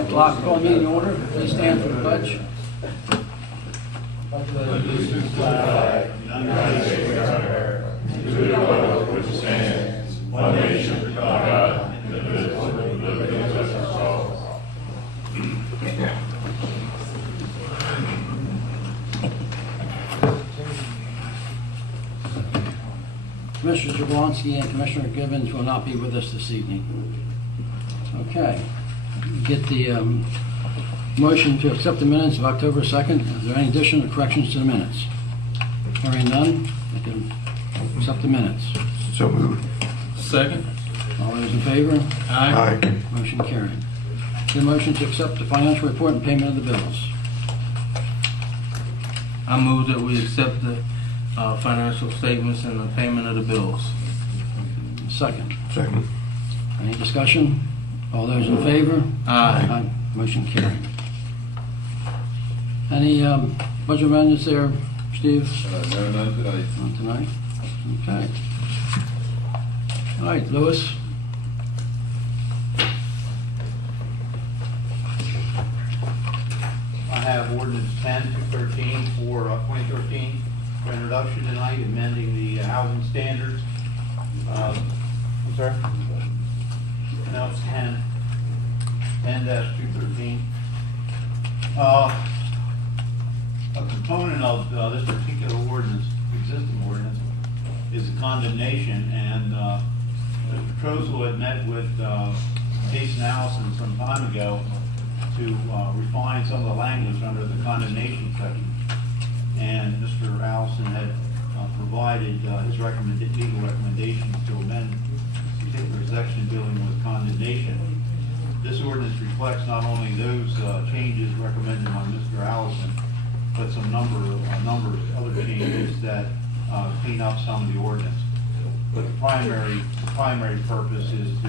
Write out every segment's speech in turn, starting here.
o'clock. Call the meeting to order. Please stand for the pledge. Allegiance to the flag of the United States of America, to the republic which stands, one nation under God, indivisible, with liberty and justice for all. Commissioner Jablonski and Commissioner Gibbons will not be with us this evening. Okay. Get the motion to accept the minutes of October 2nd. Is there any addition or corrections to the minutes? Hearing none, I can accept the minutes. So moved. Second. All those in favor? Aye. Motion carried. Get a motion to accept the financial report and payment of the bills. I move that we accept the financial statements and the payment of the bills. Second. Second. Any discussion? All those in favor? Aye. Motion carried. Any budget amendments there, Steve? No, none tonight. Not tonight? Okay. All right, Lewis? I have ordinance 10-213 for 2013 for introduction tonight, amending the housing standards. I'm sorry? No, it's 10-213. A component of this particular ordinance, existing ordinance, is the condemnation, and Mr. Trosel had met with Jason Allison some time ago to refine some of the language under the condemnation section. And Mr. Allison had provided his legal recommendations to amend a particular section dealing with condemnation. This ordinance reflects not only those changes recommended by Mr. Allison, but some number of other changes that clean up some of the ordinance. But the primary purpose is to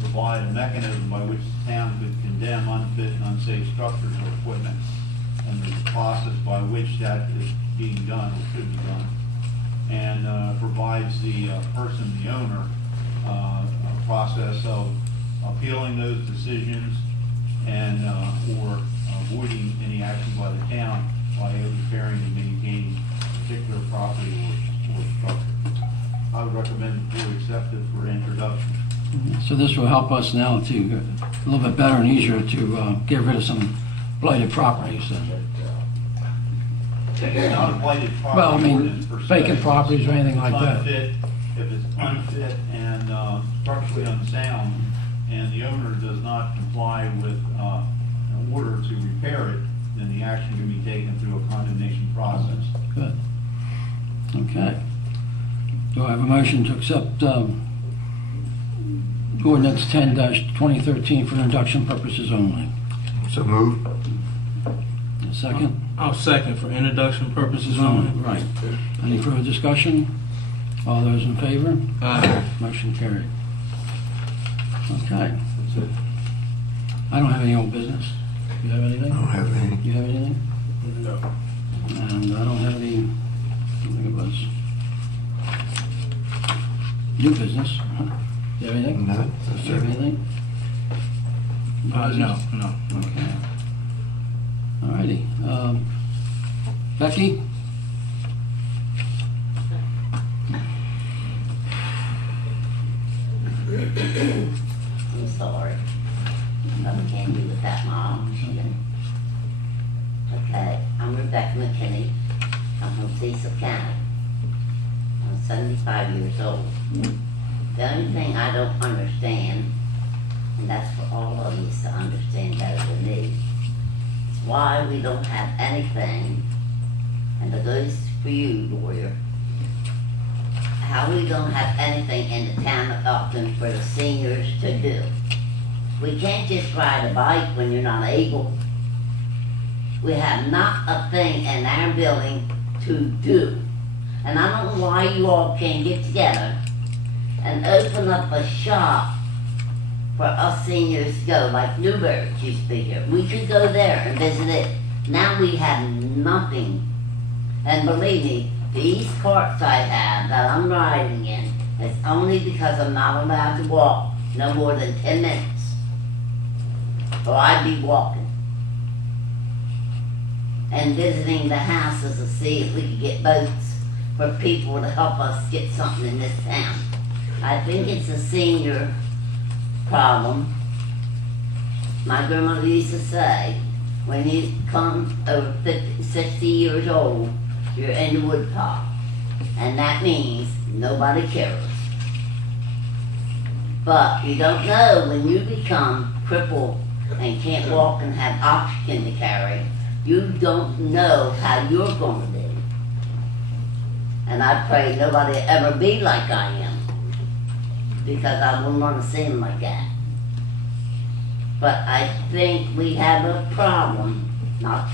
provide a mechanism by which the town could condemn unfit and unsafe structures or equipment, and the process by which that is being done or should be done, and provides the person, the owner, a process of appealing those decisions and or avoiding any action by the town by repairing and maintaining particular property or structure. I would recommend the board accept it for introduction. So this will help us now to a little bit better and easier to get rid of some blighted properties. It's not a blighted property. Well, I mean, ordinance per se. vacant properties or anything like that. Unfit, if it's unfit and structurally unsound, and the owner does not comply with an order to repair it, then the action can be taken through a condemnation process. Good. Okay. Do I have a motion to accept ordinance 10-2013 for introduction purposes only? So moved. A second? I'll second for introduction purposes only. Right. Any further discussion? All those in favor? Aye. Motion carried. Okay. That's it. I don't have any old business. You have anything? I don't have any. You have anything? No. And I don't have any, I think it was new business. Huh? You have anything? None. That's You have it. anything? No, no. Okay. All righty. Becky? I'm sorry. Nothing can do with that, Mom. Okay, I'm Rebecca McKinney. I'm from Cecil County. I'm 75 years old. The only thing I don't understand, and that's for all of you to understand better than me, is why we don't have anything, and it goes for you, lawyer, how we don't have anything in the town of Elkton for the seniors to do. We can't just ride a bike when you're not able. We have not a thing in our building to do. And I don't know why you all can't get together and open up a shop for us seniors to go, like Newberry's used to be here. We could go there and visit it. Now we have nothing. And believe me, these carts I have that I'm riding in, it's only because I'm not allowed to walk no more than 10 minutes. or I'd be walking and visiting the houses to see if we could get boats for people to help us get something in this town. I think it's a senior problem. My grandmother used to say, when you come over 50, 60 years old, you're in the woodpile. And that means nobody cares. But you don't know when you become crippled and can't walk and have oxygen to carry, you don't know how you're going to be. And I pray nobody ever be like I am, because I wouldn't want to see him like that. But I think we have a problem, not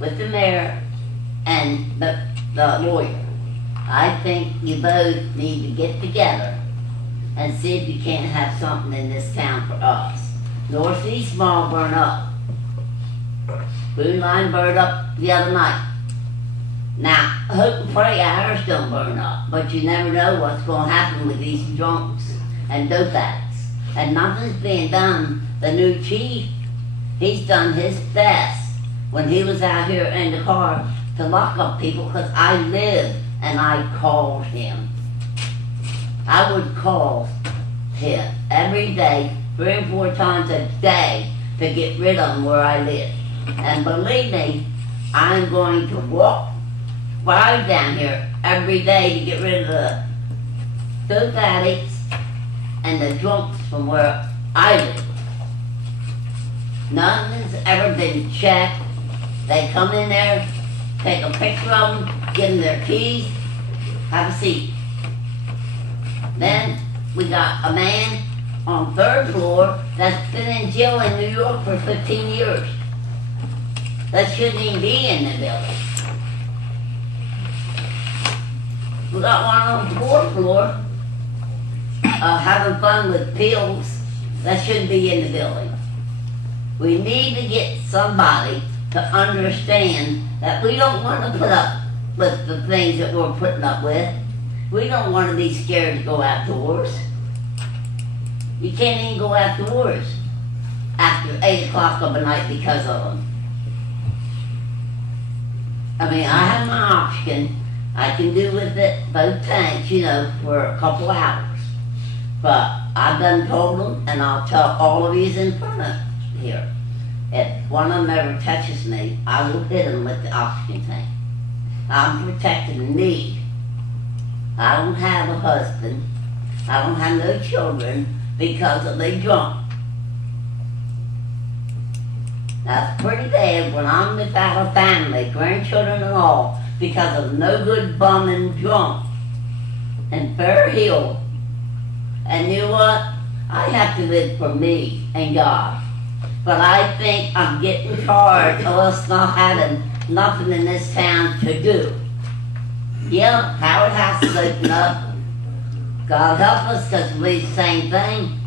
with the mayor and the lawyer. I think you both need to get together and see if you can't have something in this town for us. Northeast Mall burned up. Boone Line burned up the other night. Now, hope and pray ours don't burn up, but you never know what's going to happen with these drunks and dope addicts. And nothing's being done. The new chief, he's done his best when he was out here in the car to lock up people, because I lived and I called him. I would call him every day, 3 and 4 times a day, to get rid of them where I live. And believe me, I'm going to ride down here every day to get rid of the dope addicts and the drunks from where I live. None has ever been checked. They come in there, take a picture of them, give them their keys, have a seat. Then we got a man on 3rd floor that's been in jail in New York for 15 years. That shouldn't even be in the building. We got one on the 4th floor having fun with pills. That shouldn't be in the building. We need to get somebody to understand that we don't want to put up with the things that we're putting up with. We don't want to be scared to go outdoors. You can't even go outdoors after 8 o'clock of the night because of them. I mean, I have my oxygen. I can do with it both tanks, for a couple hours. But I've done told them, and I'll tell all of you in front of here, if one of them ever touches me, I will hit them with the oxygen tank. I'm protecting me. I don't have a husband. I don't have no children because of they drunk. That's pretty bad when I'm without a family, grandchildren and all, because of no good bum and drunk and Fair Hill. And you know what? I have to live for me and God. But I think I'm getting tired of us not having nothing in this town to do. Yeah, Howard House is open up. God help us, because we believe the same thing.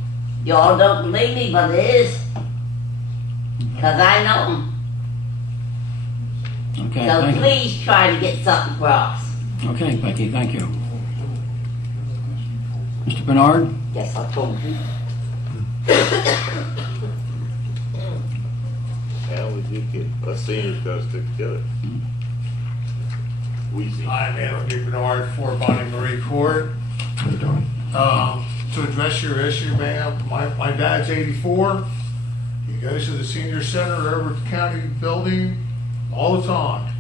Y'all don't believe me, but it is. Because I know them. Okay, So thank you. please try to get something for us. Okay, Becky, thank you. Mr. Bernard? Yes, I told you. How would you get, us seniors gotta stick together. We see. I'm Anthony Bernard, 4 Bonnie Marie Court. How you doing? To address your issue, ma'am, my dad's 84. He goes to the senior center over at the county building all the time.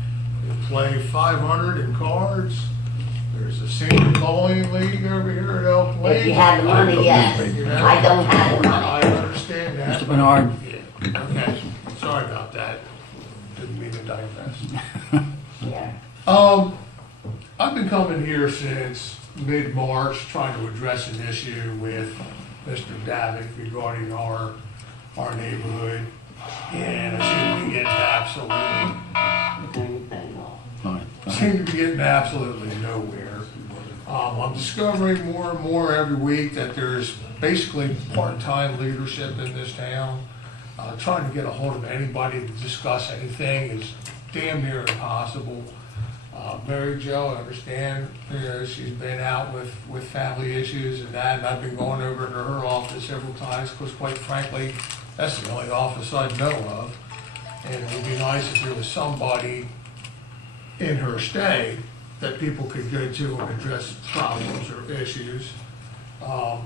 They play 500 in cards. There's a senior bowling league over here at Elk Lake. If you have the money, yes. I don't have the money. I understand that. Mr. Bernard? Yeah. Okay, sorry about that. Didn't mean to digress. Yeah. I've been coming here since mid-March trying to address an issue with Mr. Davitt regarding our neighborhood, and I seem to be getting absolutely nowhere. I'm discovering more and more every week that there's basically part-time leadership in this town. Trying to get a hold of anybody to discuss anything is damn near impossible. Mary Jo, I understand, she's been out with family issues and that, and I've been going over to her office several times, because quite frankly, That's the only office I know of. And it would be nice if there was somebody in her stay that people could go to and address problems or issues. Our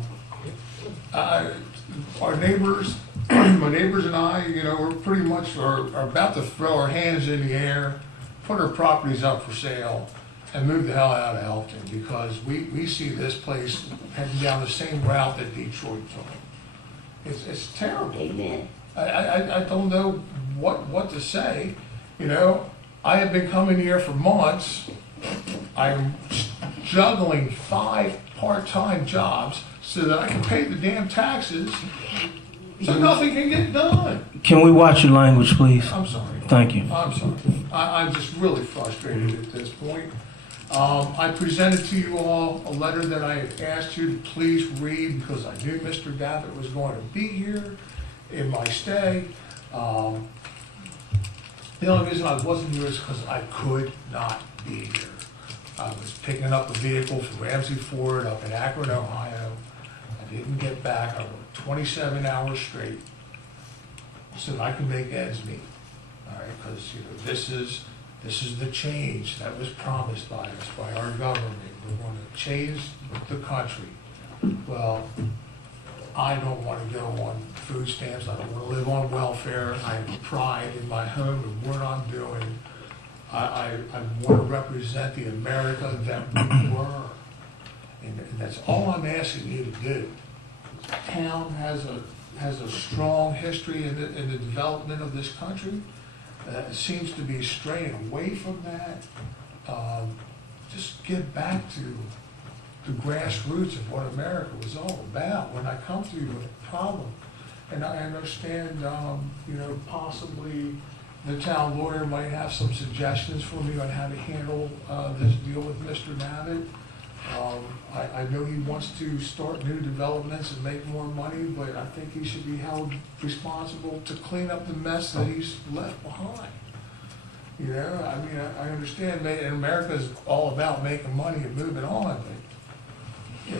neighbors, my neighbors and I, we're pretty much are about to throw our hands in the air, put our properties up for sale, and move the hell out of Elkton, because we see this place heading down the same route that Detroit's on. It's terrible. Amen. I don't know what to say. I have been coming here for months. I'm juggling 5 part-time jobs so that I can pay the damn taxes, so nothing can get done. Can we watch your language, please? I'm sorry. Thank you. I'm sorry. I'm just really frustrated at this point. I presented to you all a letter that I asked you to please read because I knew Mr. Gavitt was going to be here in my stay. The only reason I wasn't here is because I could not be here. I was picking up a vehicle from Ramsey Ford up in Akron, Ohio. I didn't get back. I worked 27 hours straight so that I could make ends meet. All right, because this is the change that was promised by us, by our government. We're going to change the country. Well, I don't want to go on food stamps. I don't want to live on welfare. I have pride in my home and what I'm doing. I want to represent the America that we were. And that's all I'm asking you to do. The town has a strong history in the development of this country. It seems to be straying away from that. Just get back to the grassroots of what America was all about. When I come to you with a problem, and I understand, possibly the town lawyer might have some suggestions for me on how to handle this deal with Mr. Gavitt. I know he wants to start new developments and make more money, but I think he should be held responsible to clean up the mess that he's left behind. I understand that America is all about making money and moving on, but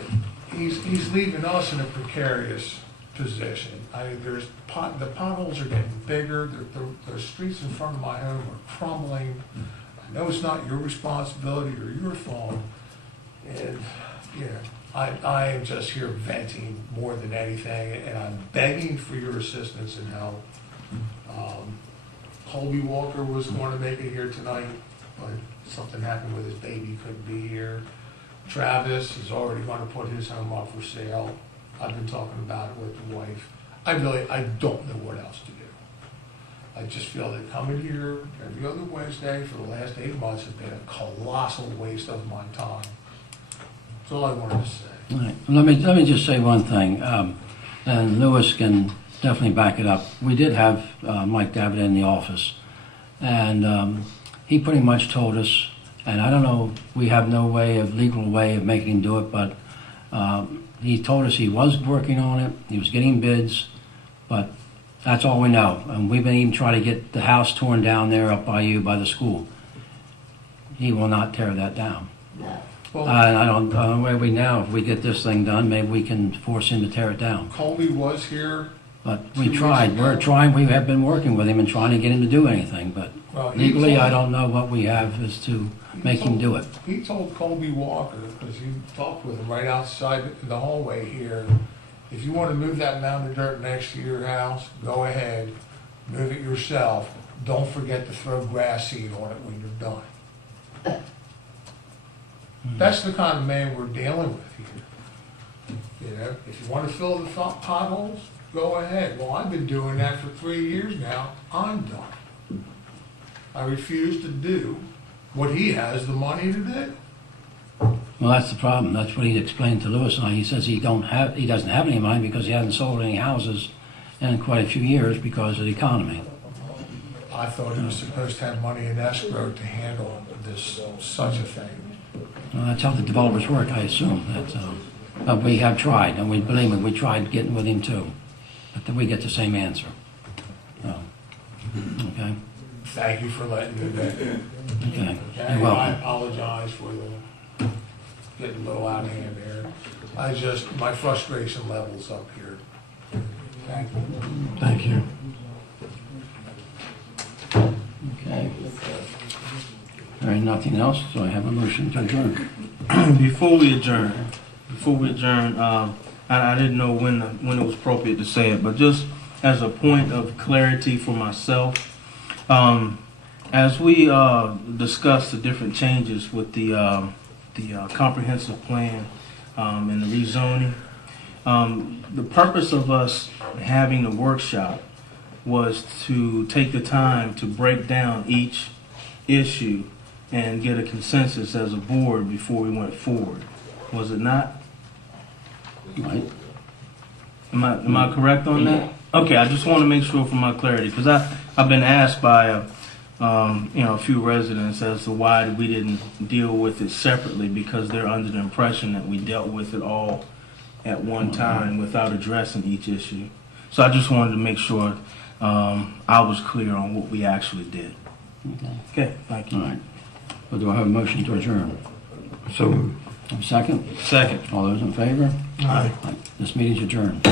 he's leaving us in a precarious position. The potholes are getting bigger. The streets in front of my home are crumbling. I know it's not your responsibility or your fault. And, I am just here venting more than anything, and I'm begging for your assistance and help. Colby Walker was going to make it here tonight, but something happened with his baby, couldn't be here. Travis is already going to put his home up for sale. I've been talking about it with the wife. I don't know what else to do. I just feel that coming here every other Wednesday for the last 8 months has been a colossal waste of my time. That's all I wanted to say. All right. Let me just say one thing, and Lewis can definitely back it up. We did have Mike Gavitt in the office, and he pretty much told us, and I don't know, we have no legal way of making him do it, but he told us he was working on it, he was getting bids, but that's all we know. And we've been even trying to get the house torn down there up by the school. He will not tear that down. No. Well, I don't know where we now, if we get this thing done, maybe we can force him to tear it down. Colby was here. But we 2 weeks tried, ago. we're trying, we have been working with him and trying to get him to do anything, but Well, he legally, told- I don't know what we have as to make him do it. He told Colby Walker, because you talked with him right outside the hallway here, if you want to move that mound of dirt next to your house, go ahead, move it yourself. Don't forget to throw grass seed on it when you're done. That's the kind of man we're dealing with here. If you want to fill the potholes, go ahead. Well, I've been doing that for 3 years now. I'm done. I refuse to do what he has the money to do. Well, that's the problem, that's what he explained to Lewis and I. He says he doesn't have any money because he hasn't sold any houses in quite a few years because of the economy. I thought he was supposed to have money in escrow to handle such a thing. Well, that's how the developers work, I assume. But we have tried, and believe me, we tried getting with him too. But then we get the same answer. So, okay? Thank you for letting me know. Okay. You're I welcome. apologize for getting a little out of hand there. My frustration level's up here. Thank you. Thank you. Okay. All right, nothing else, so I have a motion to adjourn. Before we adjourn, I didn't know when it was appropriate to say it, but just as a point of clarity for myself, as we discuss the different changes with the comprehensive plan and the rezoning, the purpose of us having the workshop was to take the time to break down each issue and get a consensus as a board before we went forward. Was it not? Right? Am I correct on that? Okay, I just want to make sure for my clarity, because I've been asked by a few residents as to why we didn't deal with it separately, because they're under the impression that we dealt with it all at one time without addressing each issue. So I just wanted to make sure I was clear on what we actually did. Okay. Okay, thank All you. right. Well, do I have a motion to adjourn? So moved. A second? Second. All those in favor? Aye. This meeting's adjourned.